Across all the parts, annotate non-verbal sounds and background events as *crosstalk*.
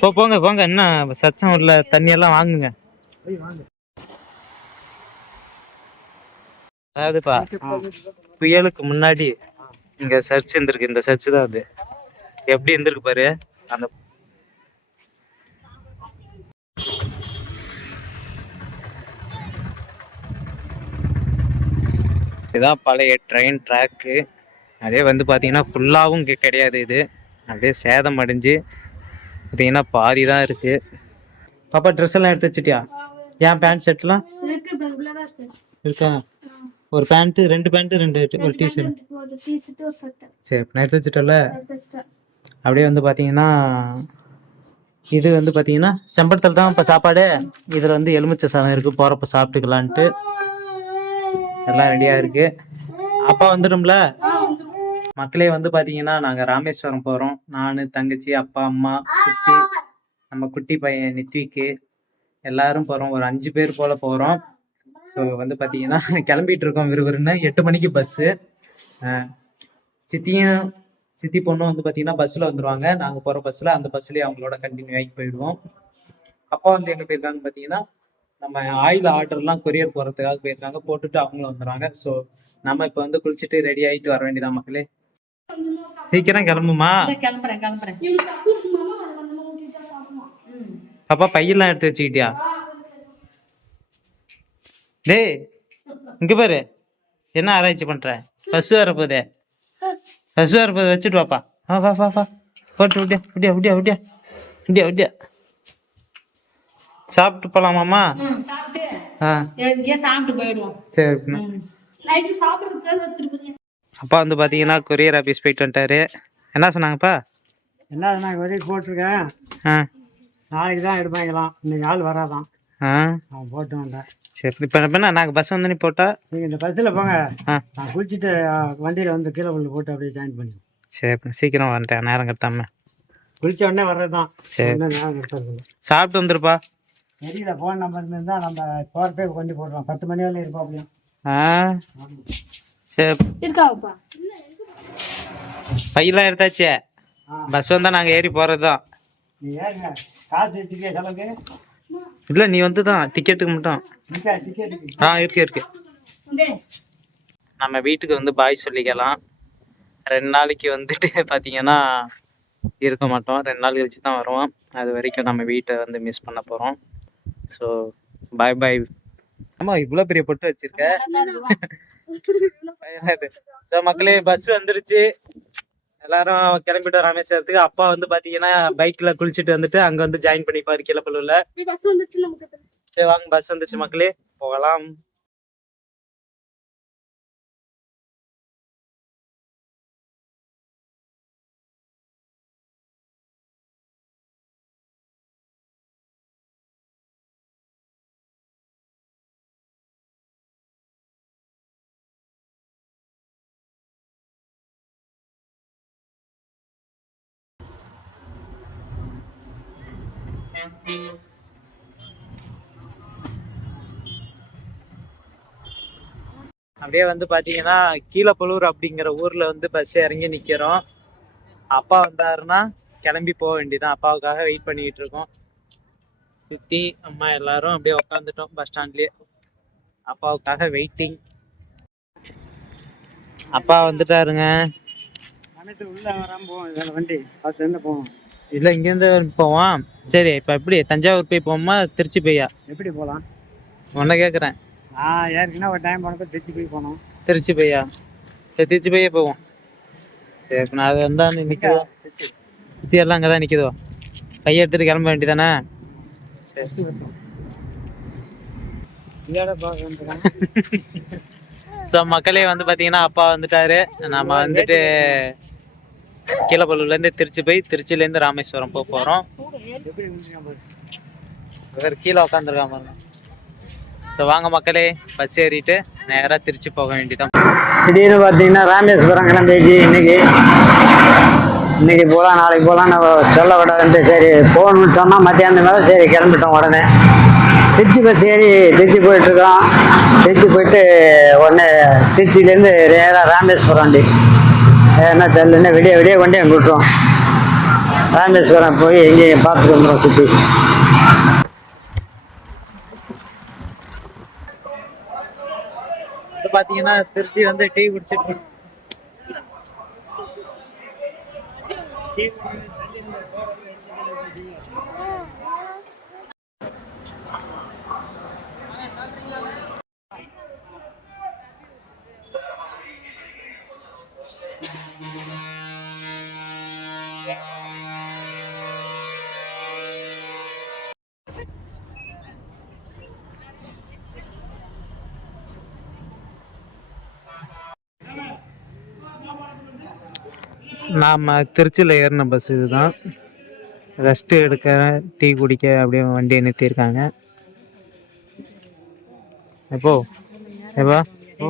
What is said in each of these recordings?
போ போங்க போங்க. என்ன சச்சம் உள்ள தண்ணி எல்லாம் வாங்குங்க. அதாவதுப்பா புயலுக்கு முன்னாடி இங்க சர்ச் இருந்திருக்கு. இந்த சர்ச் தான் அது. எப்படி இருந்திருக்கு பாரு? அந்த இதுதான் பழைய ட்ரெயின் ட்ராக்கு அதே வந்து பார்த்தீங்கன்னா ஃபுல்லாகவும் இங்கே கிடையாது இது. அப்படியே சேதம் அடைஞ்சு பார்த்தீங்கன்னா பாதி தான் இருக்கு. பாப்பா ட்ரெஸ் எல்லாம் எடுத்து வச்சிட்டியா? ஏன் பேண்ட் ஷர்ட்லாம் இருக்கு ஒரு பேண்ட்டு ரெண்டு பேண்ட்டு ரெண்டு ஒரு டிஷர்ட் சரி நான் எடுத்து வச்சுட்டல அப்படியே வந்து பார்த்தீங்கன்னா இது வந்து பார்த்தீங்கன்னா செம்படத்தில் தான் இப்போ சாப்பாடு. இதில் வந்து எலுமிச்சை சாதம் இருக்குது போகிறப்ப சாப்பிட்டுக்கலான்ட்டு. எல்லாம் ரெடியாக இருக்குது அப்பா வந்துடும்ல? மக்களே வந்து பார்த்தீங்கன்னா நாங்கள் ராமேஸ்வரம் போகிறோம் நான் தங்கச்சி அப்பா அம்மா சித்தி நம்ம குட்டி பையன் நித்விக்கு எல்லாரும் போகிறோம் ஒரு அஞ்சு பேர் போல் போகிறோம் ஸோ வந்து பார்த்தீங்கன்னா *laughs* கிளம்பிட்டு இருக்கோம் விறுவிறுன்னு. எட்டு மணிக்கு பஸ்ஸு சித்தியும் சித்தி பொண்ணும் வந்து பார்த்தீங்கன்னா பஸ்ஸில் வந்துருவாங்க. நாங்கள் போகிற பஸ்ஸில் அந்த பஸ்லேயே அவங்களோட கண்டினியூ ஆகி போயிடுவோம். அப்பா வந்து எங்கே போயிருக்காங்கன்னு பார்த்தீங்கன்னா நம்ம ஆயில் ஆர்டர்லாம் கொரியர் போகிறதுக்காக போயிருக்காங்க. போட்டுட்டு அவங்களும் வந்துடுவாங்க ஸோ நம்ம இப்போ வந்து குளிச்சுட்டு ரெடி ஆகிட்டு வர வேண்டியதான் மக்களே. சீக்கிரம் கிளம்புமா? கிளம்புறேன் கிளம்புறேன். பாப்பா பையெல்லாம் எடுத்து வச்சுக்கிட்டியா? டேய் இங்க பாரு. என்ன ஆராய்ச்சி பண்ற? பஸ் வரப்போதே பஸ் வரப்போது வச்சுட்டு வாப்பா. வா வா வா வா. போட்டு விட்டியா விட்டியா விட்டியா விட்டியா விட்டியா விட்டியா சாப்பிட்டு போலாமாம்மா? சாப்பிட்டு ஆ. சாப்பிட்டு போயிடுவோம். சரி அப்பா வந்து பார்த்தீங்கன்னா கொரியர் ஆஃபீஸ் போயிட்டு வந்துட்டாரு. என்ன சொன்னாங்கப்பா? என்ன நான் வெளியே போட்டிருக்கேன். ஆ. நாளைக்கு தான் எடுப்பாங்களாம். இன்னைக்கு ஆள் வராதான் ஆ. நான் போட்டு வந்தேன். சரி இப்போ என்ன நாங்கள் பஸ் வந்து நீ போட்டா? நீங்கள் இந்த பஸ்ஸில் போங்க. ஆ. நான் குளிச்சுட்டு வண்டியில் வந்து கீழே கொண்டு போட்டு அப்படியே ஜாயின் பண்ணி சரி சீக்கிரம் வந்துட்டேன். நேரம் கட்டாம. குளிச்ச உடனே வர்றது தான் சரி நேரம் இருக்கிறது சாப்பிட்டு வந்துருப்பா. தெரியல ஃபோன் நம்பர் இருந்தால் நம்ம போகிறப்பே கொண்டு போடுறோம் பத்து மணி வரலையும் இருப்போம் அப்படியும் ஆ. பையெல்லாம் எடுத்தாச்சே. பஸ் வந்தால் நாங்கள் ஏறி போகிறது தான் நீ ஏறுங்க. காசு வச்சுக்கே செலவுக்கு. இல்லை நீ வந்து தான் டிக்கெட்டுக்கு மட்டும். ஆ இருக்கு இருக்கு. நம்ம வீட்டுக்கு வந்து பாய் சொல்லிக்கலாம். ரெண்டு நாளைக்கு வந்துட்டு பார்த்தீங்கன்னா இருக்க மாட்டோம். ரெண்டு நாள் கழிச்சு தான் வருவோம். அது வரைக்கும் நம்ம வீட்டை வந்து மிஸ் பண்ண போகிறோம் ஸோ பாய் பாய் ஆமாம் இவ்வளோ பெரிய பொட்டு வச்சிருக்க. மக்களே பஸ் வந்துருச்சு. எல்லாரும் கிளம்பிட்டோம் ராமேஸ்வரத்துக்கு. அப்பா வந்து பார்த்தீங்கன்னா பைக்கில் குளிச்சுட்டு வந்துட்டு அங்கே வந்து ஜாயின் பண்ணிப்பாரு நமக்கு சரி வாங்க பஸ் வந்துச்சு மக்களே. போகலாம். அப்படியே வந்து பாத்தீங்கன்னா கீழப்பலூர் அப்படிங்கிற ஊர்ல வந்து பஸ் இறங்கி நிக்கிறோம். அப்பா வந்தாருன்னா கிளம்பி போக வேண்டியதான் அப்பாவுக்காக வெயிட் பண்ணிட்டு இருக்கோம். சித்தி அம்மா எல்லாரும் அப்படியே உட்காந்துட்டோம் பஸ் ஸ்டாண்ட்லயே அப்பாவுக்காக வெயிட்டிங் அப்பா வந்துட்டாருங்க. உள்ள உள்ளே வராமல் போவோம் வண்டி பஸ்லேருந்து போவோம் இல்ல இங்கேருந்து போவோம். சரி இப்போ எப்படி தஞ்சாவூர் போய் போவோமா திருச்சி போய்யா? எப்படி போகலாம்? உன்னை கேட்குறேன் நான் ஏற்கனவே ஒரு டைம் போனப்போ திருச்சி போய் போனோம். திருச்சி போய்யா? சரி திருச்சி போயே போவோம். சரி இப்போ நான் அது வந்தா நிற்குதோ சுற்றி எல்லாம் அங்கே தான் நிற்குதோ கையை எடுத்துட்டு கிளம்ப வேண்டியதானே? சரி. ஸோ *laughs* மக்களே வந்து பார்த்தீங்கன்னா அப்பா வந்துட்டாரு. நம்ம வந்துட்டு கீழப்பள்ளூர்லேருந்து திருச்சி போய் திருச்சியிலேருந்து ராமேஸ்வரம் போக போகிறோம் எப்படி இவர் கீழே உட்காந்துருக்காம ஸோ வாங்க மக்களே பஸ் ஏறிட்டு நேராக திருச்சி போக வேண்டியதான் திடீர்னு பார்த்தீங்கன்னா ராமேஸ்வரம் கிளம்பிச்சு இன்னைக்கு இன்னைக்கு போகலாம் நாளைக்கு போகலாம் நம்ம சொல்ல விடாதுன்ட்டு சரி போகணும்னு சொன்னால் மத்தியானம் மேலே சரி கிளம்பிட்டோம் உடனே. திருச்சி பஸ் ஏறி திருச்சி போயிட்டுருக்கோம் திருச்சி போயிட்டு உடனே திருச்சியிலேருந்து நேராக ராமேஸ்வரம் வண்டி. என்ன தெரியலன்னு விடிய விடிய கொண்டு அங்கே விட்டுருவோம். ராமேஸ்வரம் போய் எங்கேயும் பார்த்துட்டு வந்துடும் சுற்றி இது பாத்தீங்கன்னா திருச்சி வந்து டீ குடிச்சிட்டு நாம் திருச்சியில் ஏறின பஸ் இதுதான். ரெஸ்ட் எடுக்க டீ குடிக்க அப்படியே வண்டியை நிறுத்தியிருக்காங்க எப்போ? எப்பா? ஓ.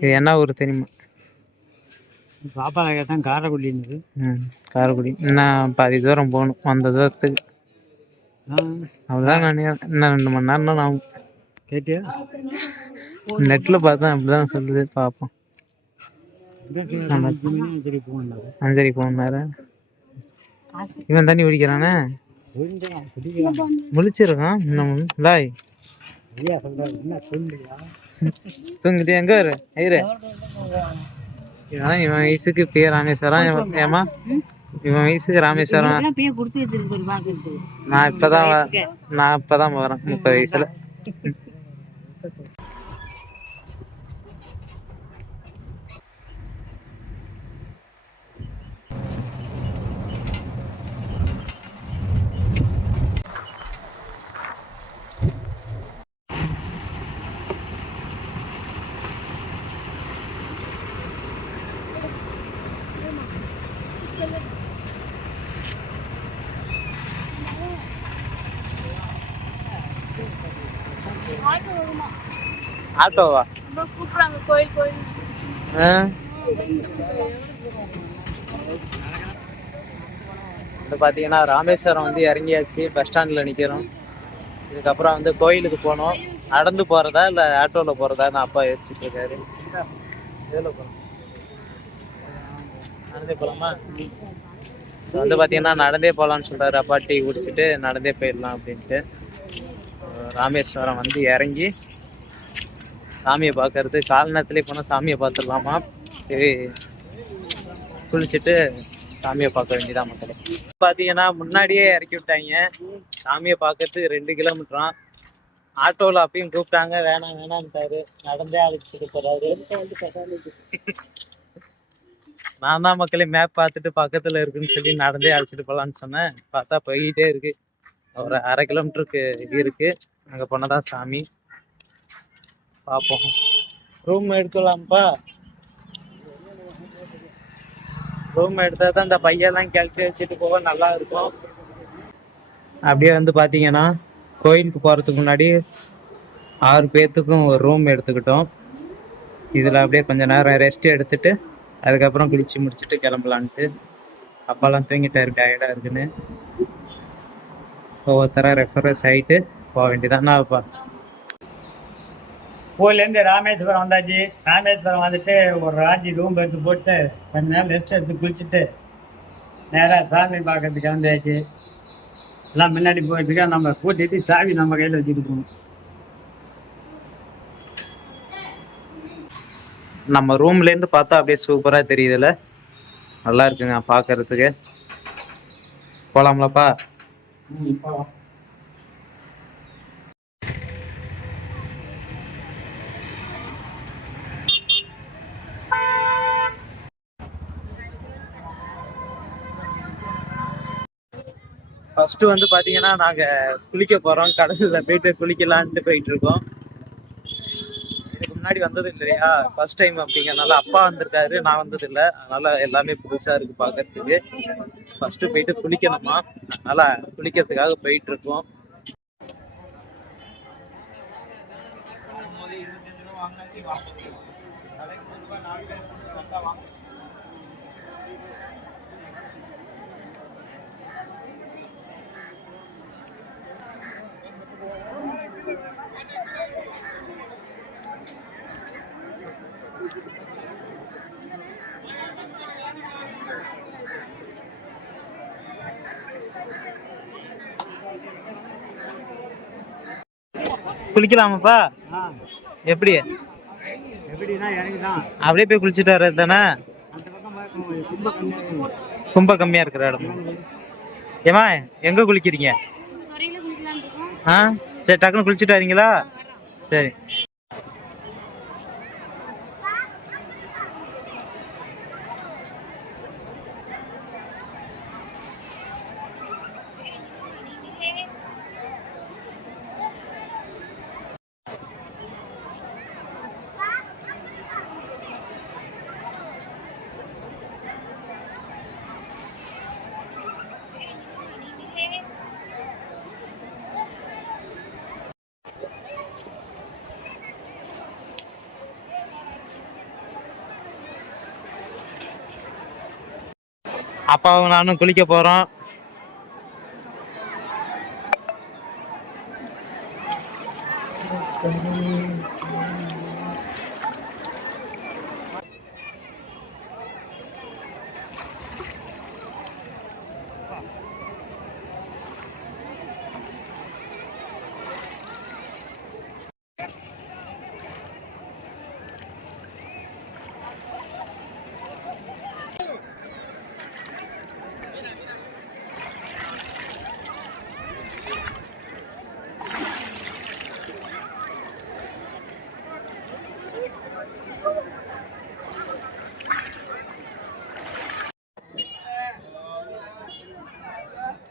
இது என்ன ஊர் தெரியுமா? பாப்பா கேட்டால் காரைக்குடின்னு ம் காரைக்குடி. இன்னும் பாதி தூரம் போகணும் அந்த தூரத்துக்கு. அவ்வளோதான் நான் இன்னும் ரெண்டு மணி நேரம் தான் ஆகும். கேட்டியா? நெட்டில் பார்த்தா அப்படிதான் சொல்லுது பார்ப்போம் அஞ்சரி போன் வேற இவன் தண்ணி குடிக்கிறானே? முழிச்சிருக்கான். இன்னும் லாய். தூங்கிட்டு எங்க ஒரு ஐயரு இவன் இவன் வயசுக்கு பேர் ராமேஸ்வரம். இவன் ஏமா? இவன் வயசுக்கு ராமேஸ்வரம். நான் இப்பதான் நான் இப்பதான் வரேன் முப்பது வயசுல. ஆட்டோவா? கூப்பிடுறாங்க கோயில் கோயில். ஆ? வந்து பார்த்தீங்கன்னா ராமேஸ்வரம் வந்து இறங்கியாச்சு பஸ் ஸ்டாண்டில் நிற்கிறோம் இதுக்கப்புறம் வந்து கோயிலுக்கு போகணும் நடந்து போகிறதா இல்லை ஆட்டோவில் போகிறதான்னு அப்பா யோசிச்சுட்டு இருக்காரு. நடந்தே போகலாமா வந்து பார்த்தீங்கன்னா நடந்தே போகலான்னு சொல்கிறாரு அப்பா டீ குடிச்சிட்டு நடந்தே போயிடலாம் அப்படின்ட்டு. ராமேஸ்வரம் வந்து இறங்கி சாமியை பார்க்கறது. கால் நேரத்துலேயே போனால் சாமியை பார்த்துடலாமா? சரி. குளிச்சுட்டு சாமியை பார்க்க வேண்டியதான் மக்களே. பார்த்தீங்கன்னா முன்னாடியே இறக்கி விட்டாங்க. சாமியை பார்க்கறதுக்கு ரெண்டு கிலோமீட்டரும் ஆட்டோவில் அப்பயும் கூப்பிட்டாங்க. வேணாம் வேணான்ட்டாரு நடந்தே அழைச்சிட்டு போறாரு. நான் தான் மக்களே மேப் பார்த்துட்டு பக்கத்தில் இருக்குன்னு சொல்லி நடந்தே அழைச்சிட்டு போகலான்னு சொன்னேன். பார்த்தா போய்கிட்டே இருக்கு. ஒரு அரை கிலோமீட்டருக்கு இருக்கு. அங்கே போனதான் சாமி. பார்ப்போம் ரூம் எடுக்கலாம்ப்பா. ரூம் எடுத்தா தான் இந்த பையெல்லாம் கிளச்சி வச்சுட்டு போக நல்லா இருக்கும். அப்படியே வந்து பார்த்தீங்கன்னா கோயிலுக்கு போகிறதுக்கு முன்னாடி ஆறு பேர்த்துக்கும் ஒரு ரூம் எடுத்துக்கிட்டோம். இதில் அப்படியே கொஞ்ச நேரம் ரெஸ்ட் எடுத்துட்டு அதுக்கப்புறம் குளிச்சு முடிச்சுட்டு கிளம்பலான்ட்டு. அப்பாலாம் தூங்கிட்டாரு டயர்டாக இருக்குன்னு. ஒவ்வொருத்தராக ரெஃபரன்ஸ் ஆகிட்டு போக வேண்டியதான் நான் ஊர்லேருந்து ராமேஸ்வரம் வந்தாச்சு. ராமேஸ்வரம் வந்துட்டு ஒரு ராஜி ரூம் எடுத்து போட்டு கொஞ்ச நேரம் ரெஸ்ட் எடுத்து குளிச்சுட்டு நேராக சாமி பார்க்கறதுக்கு வந்தாச்சு. எல்லாம் முன்னாடி போயிட்டுருக்கா நம்ம கூட்டிட்டு சாவி நம்ம கையில் வச்சுட்டு போகணும் நம்ம ரூம்லேருந்து பார்த்தா அப்படியே சூப்பராக தெரியுதுல்ல. நல்லா இருக்குங்க பார்க்கறதுக்கு போகலாம்லப்பா ஃபர்ஸ்ட் வந்து பாத்தீங்கன்னா நாங்க குளிக்க போறோம். கடலில் போயிட்டு குளிக்கலான்ட்டு போயிட்டு இருக்கோம் முன்னாடி வந்தது இல்லையா? ஃபர்ஸ்ட் டைம் அப்படிங்கறனால அப்பா வந்திருக்காரு நான் வந்தது இல்லை அதனால எல்லாமே புதுசா இருக்கு பாக்குறதுக்கு. ஃபர்ஸ்ட் போயிட்டு குளிக்கணுமா? அதனால குளிக்கிறதுக்காக போயிட்டு இருக்கோம் வாங்க. குளிக்கலாமாப்பா? எப்படி? அப்படியே போய் குளிச்சுட்டு வர்றது தானே கும்ப கம்மியா இருக்கிற இடம்? ஏமா எங்க குளிக்கிறீங்க? ஆ? சரி டக்குன்னு குளிச்சுட்டு வரீங்களா? சரி. அப்பாவும் நானும் குளிக்க போகிறோம்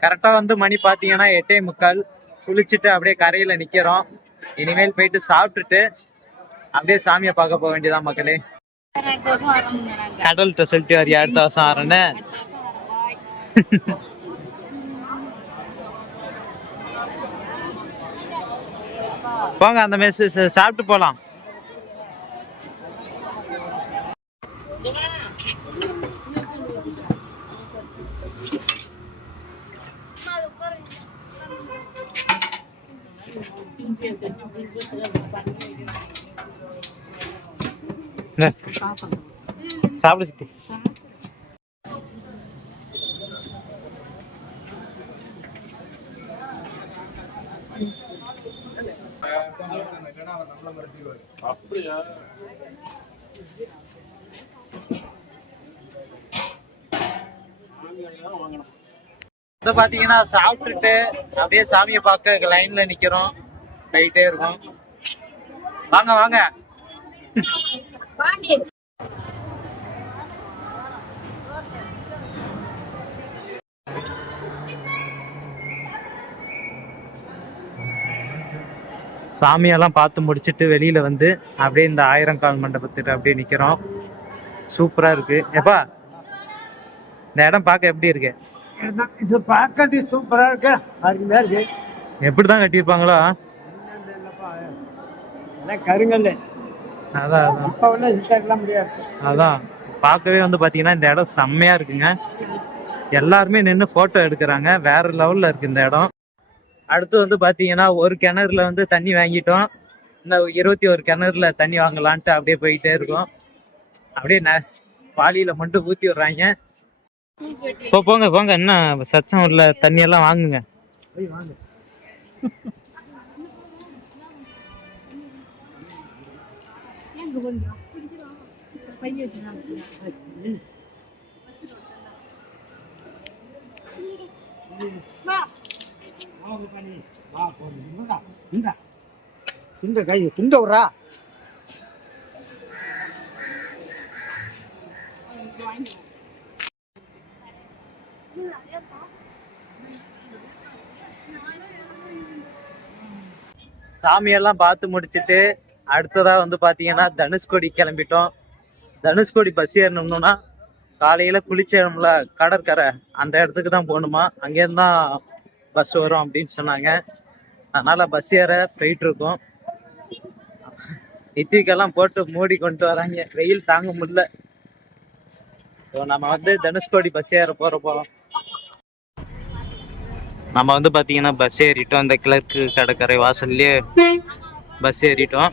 கரெக்டா வந்து மணி பாத்தீங்கன்னா எட்டே முக்கால். குளிச்சுட்டு அப்படியே கரையில நிக்கிறோம். இனிமேல் போயிட்டு சாப்பிட்டுட்டு அப்படியே சாமியை பார்க்க போக வேண்டியதான் மக்களே. அடுத்த சொல்லிட்டு வரையா அடுத்த வருஷம் ஆறுன்னு? போங்க அந்த மெஸ் சாப்பிட்டு போலாம். இந்தா. சாப்பிடு பார்த்தீங்கன்னா சாப்பிட்டுட்டு அப்படியே சாமியை பார்க்க லைன்ல நிக்கிறோம். போயிட்டே இருக்கும். வாங்க வாங்க. சாமியெல்லாம் பார்த்து முடிச்சிட்டு வெளியில வந்து அப்படியே இந்த ஆயிரங்கால் மண்டபத்துக்கு அப்படியே நிக்கிறோம். சூப்பரா இருக்கு. எப்பா இந்த இடம் பார்க்க எப்படி இருக்கு? இது பார்க்கறது சூப்பராக இருக்கு. அருமையாக இருக்கு. எப்படிதான் கட்டியிருப்பாங்களோ? எல்லாம் கருங்கல். அதான் இப்போ உள்ள முடியாது அதான். பார்க்கவே வந்து பாத்தீங்கன்னா இந்த இடம் செம்மையா இருக்குங்க. எல்லாருமே நின்று போட்டோ எடுக்கிறாங்க. வேற லெவல்ல இருக்கு இந்த இடம். அடுத்து வந்து பாத்தீங்கன்னா ஒரு கிணறுல வந்து தண்ணி வாங்கிட்டோம். இன்னும் இருபத்தி ஒரு கிணறுல தண்ணி வாங்கலான்ட்டு அப்படியே போயிட்டே இருக்கோம். அப்படியே ந வாளியில மட்டும் ஊத்தி விடுறாங்க. போ போங்க போங்க. என்ன சச்சம் உள்ள தண்ணி எல்லாம் வாங்குங்க. இந்த கை துண்ட விட்றா சாமியெல்லாம் பார்த்து முடிச்சிட்டு அடுத்ததா வந்து பாத்தீங்கன்னா தனுஷ்கோடி கிளம்பிட்டோம். தனுஷ்கோடி பஸ் ஏறணும்னா காலையில குளிச்சேரம்ல கடற்கரை. அந்த இடத்துக்கு தான் போகணுமா? அங்கேருந்து தான் பஸ் வரும் அப்படின்னு சொன்னாங்க. அதனால பஸ் ஏற போயிட்டு இருக்கோம். போட்டு மூடி கொண்டு வராங்க. வெயில் தாங்க முடியல. ஸோ நம்ம வந்து தனுஷ்கோடி பஸ் ஏற போற நம்ம வந்து பார்த்தீங்கன்னா பஸ் ஏறிட்டோம் இந்த கிழக்கு கடற்கரை வாசல்லையே பஸ் ஏறிட்டோம்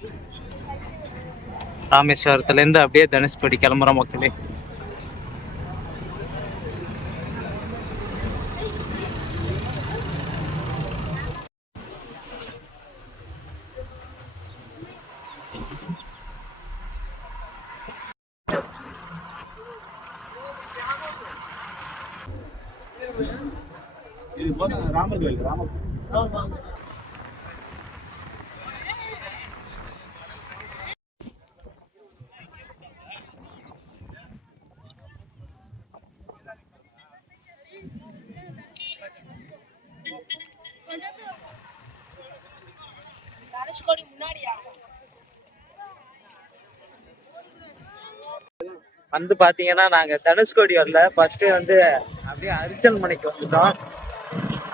ராமேஸ்வரத்துலேருந்து அப்படியே தனுஷ்கோடி கிளம்புற மக்களே Yeah. ராமர் கோயில் ராமர் வந்து பாத்தீங்கன்னா நாங்க தனுஷ்கோடி வரல. ஃபர்ஸ்ட் வந்து அப்படியே அரிச்சல் மனைக்கு வந்துட்டோம்.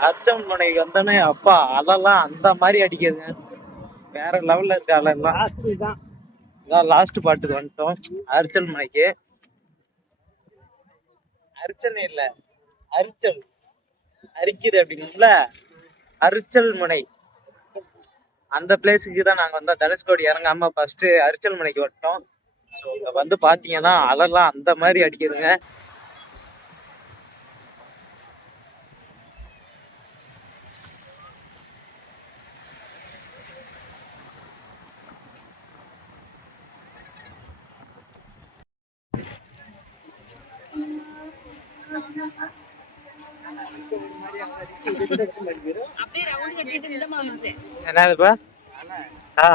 அரிச்சல் மனைக்கு வந்தோடனே அப்பா அலெல்லாம் அந்த மாதிரி அடிக்குதுங்க. வேற லெவல்ல இருக்க அலெல்லாம் இதான் லாஸ்ட் பாட்டுக்கு வந்துட்டோம். அரிச்சல் மனைக்கு. அரிச்சனை இல்ல. அரிச்சல் அரிக்குது அப்படிங்கல அரிச்சல் முனை. அந்த பிளேஸுக்கு தான் நாங்க வந்தோம். தனுஷ்கோடி இறங்காம ஃபர்ஸ்ட் அரிச்சல் முனைக்கு வந்துட்டோம். ஸோ இங்க வந்து பாத்தீங்கன்னா அலெல்லாம் அந்த மாதிரி அடிக்குதுங்க. என்னதுப்பா? ஆ.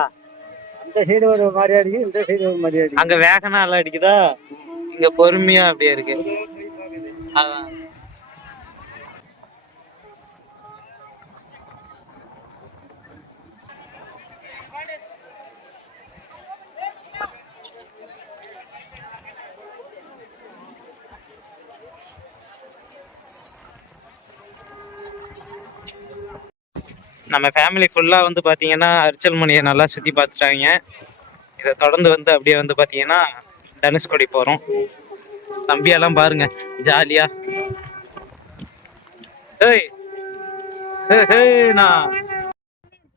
அந்த சைடு ஒரு மாதிரி அடிக்கும் இந்த சைடு ஒரு மாதிரி அடிக்கும் அங்க வேகனா அலை அடிக்குதா? இங்க பொறுமையா அப்படியே இருக்கு. அதான் நம்ம ஃபேமிலி ஃபுல்லாக வந்து பார்த்தீங்கன்னா அரிச்சல் மணியை நல்லா சுற்றி பார்த்துட்டாங்க. இதை தொடர்ந்து வந்து அப்படியே வந்து பார்த்தீங்கன்னா தனுஷ்கோடி போகிறோம் தம்பியெல்லாம் பாருங்க ஜாலியா ஏய் நான்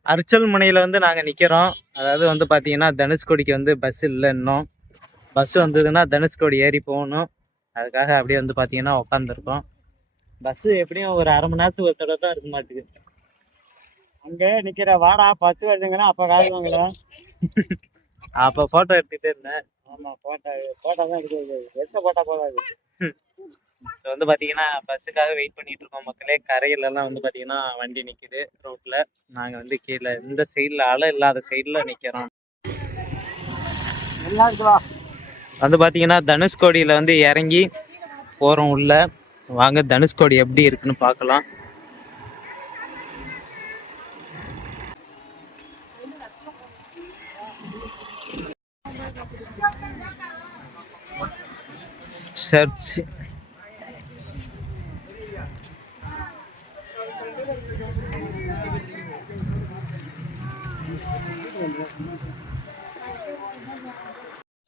அரிச்சல் முனையில் வந்து நாங்கள் நிற்கிறோம் அதாவது வந்து பார்த்தீங்கன்னா தனுஷ்கோடிக்கு வந்து பஸ் இல்லை இன்னும். பஸ் வந்ததுன்னா தனுஷ்கோடி ஏறி போகணும். அதுக்காக அப்படியே வந்து பார்த்தீங்கன்னா உட்காந்துருக்கோம் பஸ்ஸு எப்படியும் ஒரு அரை மணி நேரத்துக்கு ஒரு தடவை தான் இருக்க மாட்டேங்குது அங்க நிக்கிற வாடா பத்து வருதுங்கன்னா அப்ப காட்டுவாங்களா அப்போ ஃபோட்டோ எடுத்துகிட்டே இருந்தேன் ஆமா போட்டா போட்டா தான் எடுக்கிறது எந்த போட்டா போடாது ஸோ வந்து பார்த்தீங்கன்னா பஸ்ஸுக்காக வெயிட் பண்ணிட்டு இருக்கோம் மக்களே. கரையிலலாம் வந்து பார்த்தீங்கன்னா வண்டி நிற்குது ரோட்டில் நாங்கள் வந்து கீழே இந்த சைடில் அலை இல்லாத சைடில் நிற்கிறோம் வந்து பார்த்தீங்கன்னா தனுஷ்கோடியில் வந்து இறங்கி போகிறோம் உள்ள. வாங்க தனுஷ்கோடி எப்படி இருக்குன்னு பார்க்கலாம் சர்ச்.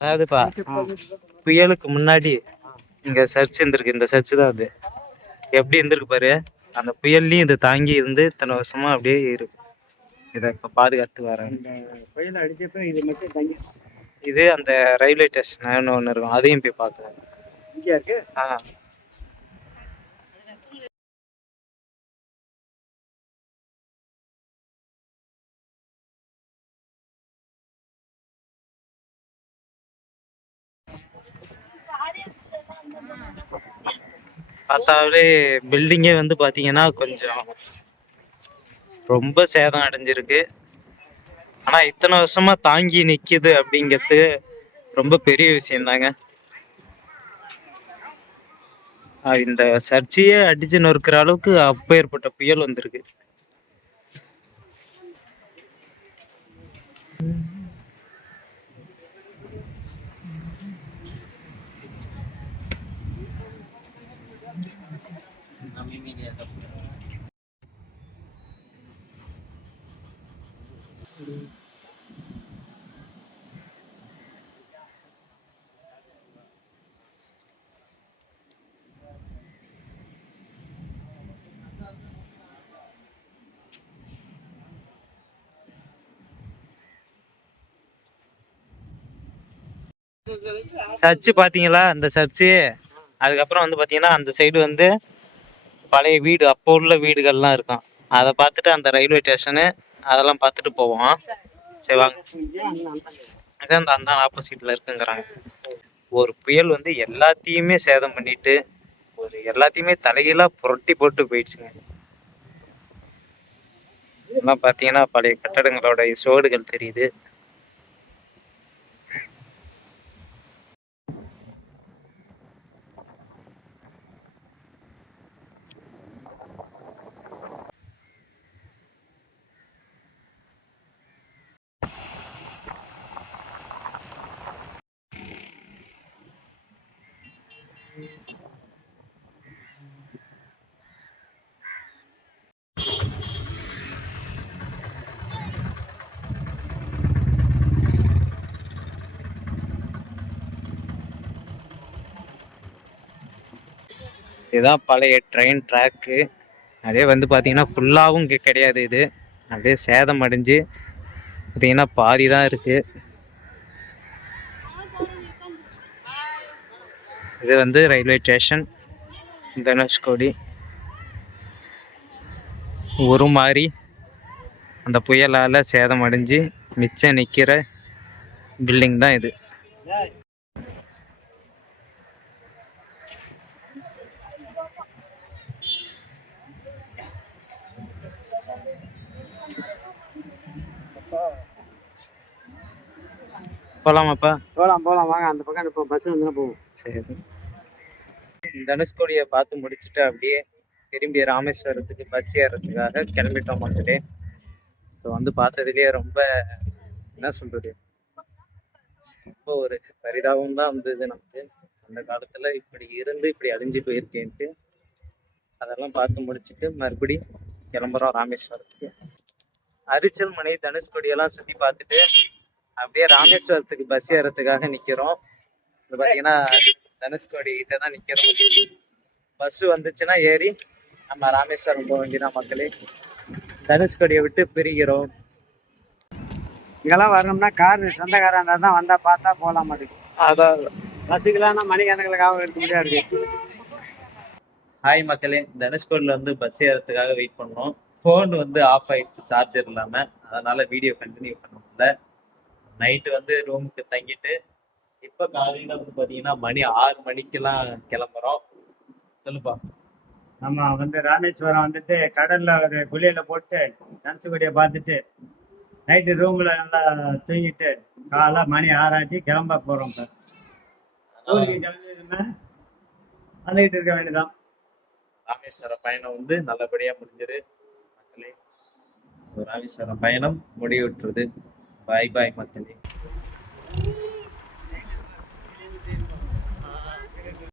அதாவதுப்பா புயலுக்கு முன்னாடி இங்க சர்ச் இருந்திருக்கு. இந்த சர்ச் தான் அது. எப்படி இருந்திருக்கு பாரு? அந்த புயல்லையும் இது தாங்கி இருந்து இத்தனை வருஷமா அப்படியே இருக்கு. இதை இப்ப பாதுகாத்து வரேன் புயல் அடிச்சப்ப இது மட்டும் இது அந்த ரயில்வே ஸ்டேஷன் ஒன்று இருக்கும். அதையும் போய் பார்க்கலாம். இங்க இருக்கு ஆ பார்த்தாலே பில்டிங்கே வந்து பார்த்தீங்கன்னா கொஞ்சம் ரொம்ப சேதம் அடைஞ்சிருக்கு. ஆனால் இத்தனை வருஷமா தாங்கி நிற்கிது அப்படிங்கிறது ரொம்ப பெரிய விஷயம்தாங்க. ஆ, இந்த சர்ச்சையே அடிச்சு நொறுக்கிற அளவுக்கு அப்போ ஏற்பட்ட புயல் வந்திருக்கு. சர்ச்சு பார்த்தீங்களா அந்த சர்ச்சு. அதுக்கப்புறம் வந்து பார்த்தீங்கன்னா அந்த சைடு வந்து பழைய வீடு அப்போ உள்ள வீடுகள்லாம் இருக்கும். அதை பார்த்துட்டு அந்த ரயில்வே ஸ்டேஷனு அதெல்லாம் பார்த்துட்டு போவோம். சரி வாங்க. அந்த அந்த ஆப்போசிட்டில் இருக்குங்கிறாங்க. ஒரு புயல் வந்து எல்லாத்தையுமே சேதம் பண்ணிட்டு ஒரு எல்லாத்தையுமே தலைகீழாக புரட்டி போட்டு போயிடுச்சுங்க. இதெல்லாம் பார்த்தீங்கன்னா பழைய கட்டடங்களோட சுவடுகள் தெரியுது. இதுதான் பழைய ட்ரெயின் ட்ராக்கு அதே வந்து பார்த்தீங்கன்னா ஃபுல்லாகவும் இங்கே கிடையாது இது. அப்படியே சேதம் அடைஞ்சு பார்த்தீங்கன்னா பாதி தான் இருக்குது இது வந்து ரயில்வே ஸ்டேஷன் தனுஷ்கோடி ஒரு மாதிரி அந்த புயலால் சேதம் அடைஞ்சு மிச்சம் நிற்கிற பில்டிங் தான் இது. போகலாமாப்பா போகலாம் போகலாம் வாங்க அந்த பக்கம் இப்போ பஸ் வந்து போவோம். சரி. தனுஷ்கோடியை பார்த்து முடிச்சுட்டு அப்படியே திரும்பி ராமேஸ்வரத்துக்கு பஸ் ஏறதுக்காக கிளம்பிட்டோம் மக்களே. ஸோ வந்து பார்த்ததுலேயே ரொம்ப என்ன சொல்றது? ரொம்ப ஒரு பரிதாபம் தான் வந்தது நமக்கு. அந்த காலத்துல இப்படி இருந்து இப்படி அழிஞ்சு போயிருக்கேன்ட்டு அதெல்லாம் பார்த்து முடிச்சுட்டு மறுபடி கிளம்புறோம் ராமேஸ்வரத்துக்கு. அரிச்சல் மனை தனுஷ்கோடியெல்லாம் சுற்றி பார்த்துட்டு அப்படியே ராமேஸ்வரத்துக்கு பஸ் ஏறதுக்காக நிற்கிறோம் இது பார்த்தீங்கன்னா தனுஷ்கோடி கிட்ட தான் நிற்கிறோம் பஸ் வந்துச்சுன்னா ஏறி நம்ம ராமேஸ்வரம் போக வேண்டியதான் மக்களே. தனுஷ்கோடியை விட்டு பிரிகிறோம். இங்கெல்லாம் வரணும்னா கார் சொந்தக்காரன் தான் வந்தால் பார்த்தா போகலாம் மாட்டேங்குது அதான். பஸ்ஸுக்கெல்லாம் மணிக்கணக்கில் எடுக்க முடியாது ஹாய் மக்களே தனுஷ்கோடியில் வந்து பஸ் ஏறதுக்காக வெயிட் பண்ணோம். ஃபோன் வந்து ஆஃப் ஆயிடுச்சு சார்ஜர் இல்லாமல் அதனால வீடியோ கண்டினியூ பண்ண முடியல. நைட்டு வந்து ரூமுக்கு தங்கிட்டு இப்போ காலையில் வந்து பார்த்தீங்கன்னா மணி ஆறு மணிக்கெல்லாம் கிளம்புறோம். சொல்லுப்பா. நம்ம வந்து ராமேஸ்வரம் வந்துட்டு கடல்ல ஒரு குளியல போட்டு தனுசுக்கொடியை பார்த்துட்டு நைட்டு ரூம்ல நல்லா தூங்கிட்டு காலை மணி ஆறாச்சு கிளம்ப கிளம்பிடுமே வந்துகிட்டு இருக்க வேண்டியதான் ராமேஸ்வரம் பயணம் வந்து நல்லபடியாக முடிஞ்சது. மக்களே ராமேஸ்வரம் பயணம் முடிவுற்றது. பாய் பாய் மக்களே